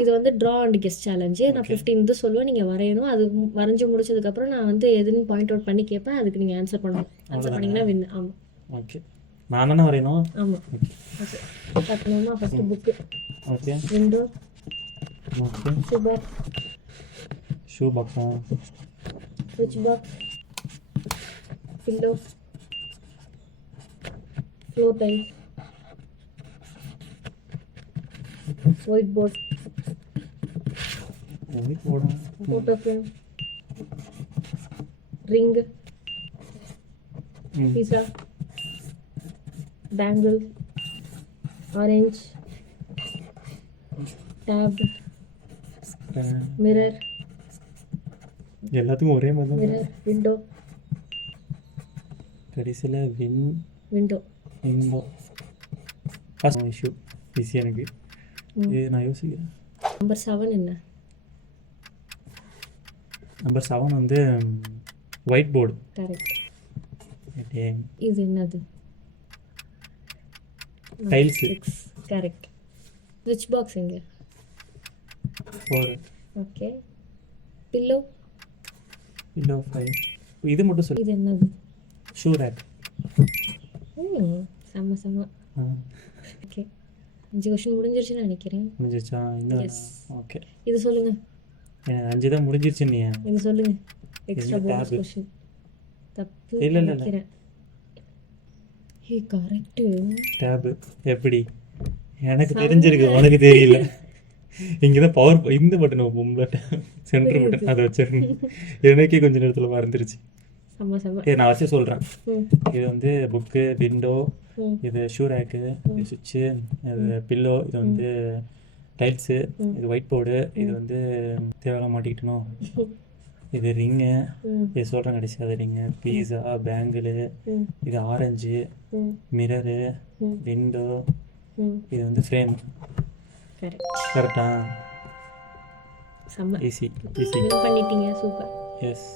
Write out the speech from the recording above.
இது வந்து draw and guess challenge. நான் ஓகே 15 இது சொல்லுவேன், நீங்கள் வரையணும். அது வரைஞ்சி முடிச்சதுக்கப்புறம் நான் வந்து எதுன்னு பாயிண்ட் அவுட் பண்ணி கேட்பேன், அதுக்கு நீங்கள் ஆன்சர் பண்ணணும். ஆன்சர் அவ்வளோதானே? பண்ணிங்கன்னா வின். ஆமாம் ஓகே, நான் தானே வரையணும். ஆமாம். ஓகே பார்க்கணுமா? First book, okay window, okay. Shoe box, shoe பாக்ஸா? ஸ்விட்ச் box, pillow, floor tile, white board, white போர்டா? ஃபோட்டோ ஃப்ரேம், ரிங்கு, ம் பீஸா, பேங்கிள், ஆரஞ்ச், டேப், மிரர், எல்லாத்துக்கும் ஒரே மாதிரி தான். மிரர், விண்டோ, கடைசியில் window. Window first issue easy எனக்கு. இது நான் யோசிக்கிறேன். நம்பர் 7 என்ன? நம்பர் 7 வந்து ஒயிட் போர்டு. கரெக்ட். ஓகே. இது என்னது? டைல்ஸு. 6. கரெக்ட். ஸ்விட்ச் பாக்ஸ் எங்க? 4. ஓகே. பில்லோ? பில்லோ 5. இது மட்டும் சொல்லு. இது என்னது? Shoe rack. செம்ம செம்ம. ஓகே, 5 கொஷின் முடிஞ்சிருச்சுன்னு நினைக்கிறேன். முடிஞ்சிருச்சா? இன்னும் Yes. ஓகே. இது சொல்லுங்க. 5 தான் முடிஞ்சிருச்சு. நீ இது சொல்லுங்க. எக்ஸ்ட்ரா என்ன போனஸ் tab? கொஷின். தப்பு இல்ல, இல்ல, இல்ல. நினைக்கிறேன். ஹே கரெக்ட். டேபு எப்படி? எனக்கு தெரிஞ்சிருக்கு, உனக்கு தெரியல. இங்கே தான் பவர் இந்த பட்டன் பொம்பளை சென்டர் பட்டன் அதை வச்சிருந்தேன். எனக்கே கொஞ்ச நேரத்தில் மறந்துருச்சு. செம்ம செம்ம. நான் வச்சு சொல்கிறேன். ம் இது வந்து புக்கு, விண்டோ, ம் இது ஷூ ரேக்கு, இது சுவிட்சு, இது பில்லோ, இது வந்து டைல்ஸு, இது ஒயிட் போர்டு, இது வந்து தேவையெல்லாம் மாட்டிக்கிட்டணும், இது ரிங்கு, ம் இது சொல்கிறேன் கடைசி அது ரிங்கு, பீஸா, பேங்கிளு, ம் இது ஆரஞ்சு, ம் மிரரு, ம் விண்டோ, ம் இது வந்து ஃப்ரேம். கரெக்ட். கரெக்டா? செம்ம. Easy easy. வின் பண்ணிட்டீங்க. சூப்பர். எஸ்.